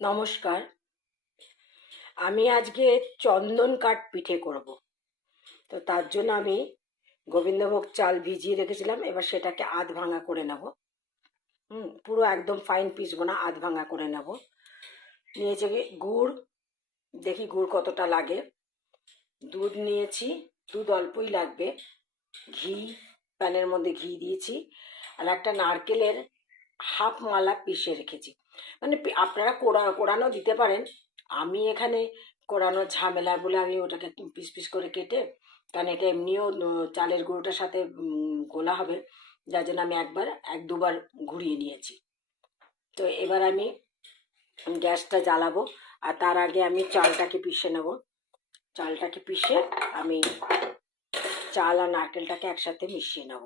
নমস্কার। আমি আজকে চন্দন কাঠ পিঠে করব। তো তার জন্য আমি গোবিন্দভোগ চাল ভিজিয়ে রেখেছিলাম, এবার সেটাকে আধ ভাঙা করে নেব। পুরো একদম ফাইন পিসবো না, আধ ভাঙা করে নেব। নিয়েছি গুড়, দেখি গুড় কতটা লাগে। দুধ নিয়েছি, দুধ অল্পই লাগবে। ঘি, প্যানের মধ্যে ঘি দিয়েছি। আর একটা নারকেলের হাফ মালা পিষে রেখেছি। মানে আপনারা কোড়ানো দিতে পারেন। আমি এখানে কোড়ানোর ঝামেলা বলে আমি ওটাকে পিস পিস করে কেটে, কারণ এটা এমনিও চালের গুঁড়োটার সাথে গোলা হবে, যার জন্য আমি এক দুবার ঘুরিয়ে নিয়েছি। তো এবার আমি গ্যাসটা জ্বালাবো, আর তার আগে আমি চালটাকে পিষে নেব। চালটাকে পিষে আমি চাল আর নারকেলটাকে একসাথে মিশিয়ে নেব।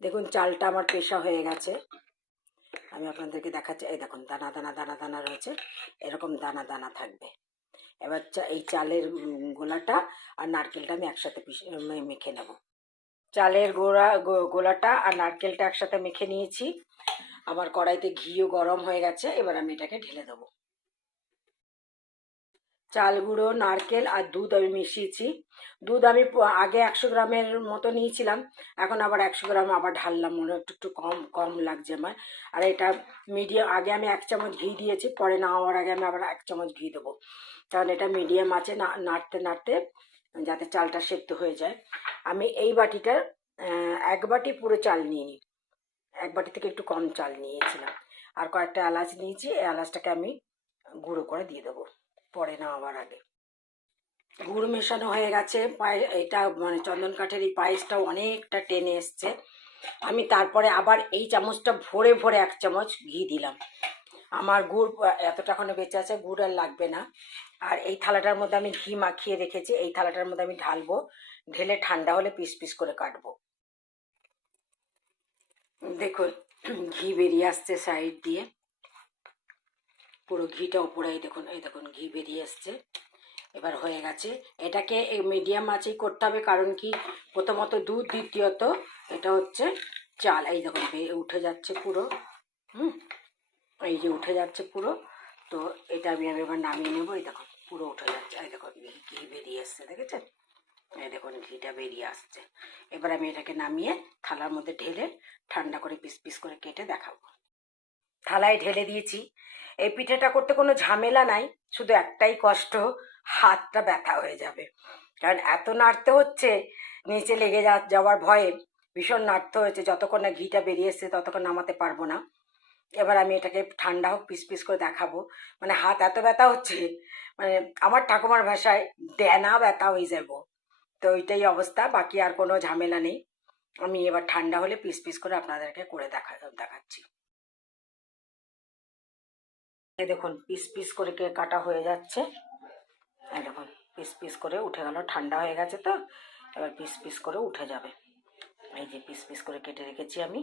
দেখুন চালটা আমার পেশা হয়ে গেছে। আমি আপনাদেরকে দেখাচ্ছি, এই দেখুন দানা দানা দানা দানা রয়েছে, এরকম দানা দানা থাকবে। এবার এই চালের গোলাটা আর নারকেলটা আমি একসাথে মেখে নেব। চালের গোলাটা আর নারকেলটা একসাথে মেখে নিয়েছি। আমার কড়াইতে ঘিও গরম হয়ে গেছে, এবার আমি এটাকে ঢেলে দেবো। চাল গুঁড়ো, নারকেল আর দুধ আমি মিশিয়েছি। দুধ আমি আগে 100 গ্রামের মতো নিয়েছিলাম, এখন আবার 100 গ্রাম আবার ঢাললাম, মনে একটু একটু কম কম লাগছে আমার। আর এটা মিডিয়াম, আগে আমি 1 চামচ ঘি দিয়েছি, পরে নামাবার আগে আমি আবার 1 চামচ ঘি দেবো, কারণ এটা মিডিয়াম আছে, নাড়তে নাড়তে যাতে চালটা সেদ্ধ হয়ে যায়। আমি এই বাটিটার 1 বাটি পুরো চাল নিয়ে নিই, 1 বাটি থেকে একটু কম চাল নিয়েছিলাম। আর কয়েকটা এলাচ নিয়েছি, এই এলাচটাকে আমি গুঁড়ো করে দিয়ে দেবো পরে নামাবার আগে। গুড় মেশানো হয়ে গেছে, এটা মানে চন্দন কাঠের এই পায়েসটাও অনেকটা টেনে এসছে। আমি তারপরে আবার এই চামচটা ভরে ভরে 1 চামচ ঘি দিলাম। আমার গুড় এতটাখানে বেঁচে আছে, গুড় আর লাগবে না। আর এই থালাটার মধ্যে আমি ঘি মাখিয়ে রেখেছি, এই থালাটার মধ্যে আমি ঢালবো, ঢেলে ঠান্ডা হলে পিস পিস করে কাটবো। দেখুন ঘি বেরিয়ে আসছে সাইড দিয়ে, পুরো ঘিটা উপরে, এই দেখুন ঘি বেরিয়ে আসছে। এবার হয়ে গেছে, এটাকে মিডিয়াম আঁচেই করতে হবে, কারণ কি প্রথমত দুধ, দ্বিতীয়ত এটা হচ্ছে চাল। এই দেখুন উঠে যাচ্ছে পুরো, এই যে উঠে যাচ্ছে পুরো। তো এটা আমি এবার নামিয়ে নেবো। এই দেখুন পুরো উঠে যাচ্ছে, এই দেখুন ঘি বেরিয়ে আসছে, দেখেছেন? এই দেখুন ঘিটা বেরিয়ে আসছে। এবার আমি এটাকে নামিয়ে থালার মধ্যে ঢেলে ঠান্ডা করে পিস পিস করে কেটে দেখাবো। থালায় ঢেলে দিয়েছি। এই পিঠেটা করতে কোনো ঝামেলা নাই, শুধু একটাই কষ্ট, হাতটা ব্যথা হয়ে যাবে, কারণ এত নাড়তে হচ্ছে, নিচে লেগে যাওয়ার ভয়ে ভীষণ নাড়তে হয়েছে। যতক্ষণ না ঘিটা বেরিয়ে এসছে ততক্ষণ নামাতে পারবো না। এবার আমি এটাকে ঠান্ডা হোক, পিস পিস করে দেখাবো। মানে হাত এত ব্যথা হচ্ছে, মানে আমার ঠাকুমার ভাষায় ড্যানা ব্যথা হয়ে যাবো। তো ওইটাই অবস্থা, বাকি আর কোনো ঝামেলা নেই। আমি এবার ঠান্ডা হলে পিস পিস করে আপনাদেরকে করে দেখাচ্ছি। দেখুন পিস পিস করে কাটা হয়ে যাচ্ছে, এই দেখুন পিস পিস করে উঠে গেল, ঠান্ডা হয়ে গেছে তো এবার পিস পিস করে উঠে যাবে। এই যে পিস পিস করে কেটে রেখেছি আমি,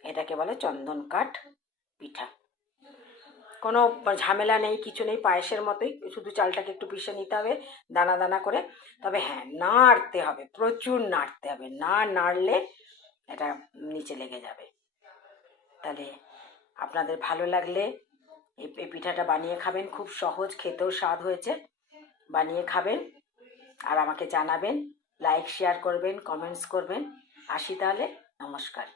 এটাকে বলে চন্দন কাঠ পিঠা। কোনো ঝামেলা নেই, কিছু নেই, পায়েসের মতোই, শুধু চালটাকে একটু পিষে নিতে হবে দানা দানা করে। তবে হ্যাঁ, নাড়তে হবে, প্রচুর নাড়তে হবে, না নাড়লে এটা নিচে লেগে যাবে। তাহলে আপনাদের ভালো লাগলে এই পিঠাটা বানিয়ে খাবেন, খুব সহজ, খেতেও স্বাদ হয়েছে। বানিয়ে খাবেন আর আমাকে জানাবেন, লাইক শেয়ার করবেন, কমেন্টস করবেন। আসি তাহলে, নমস্কার।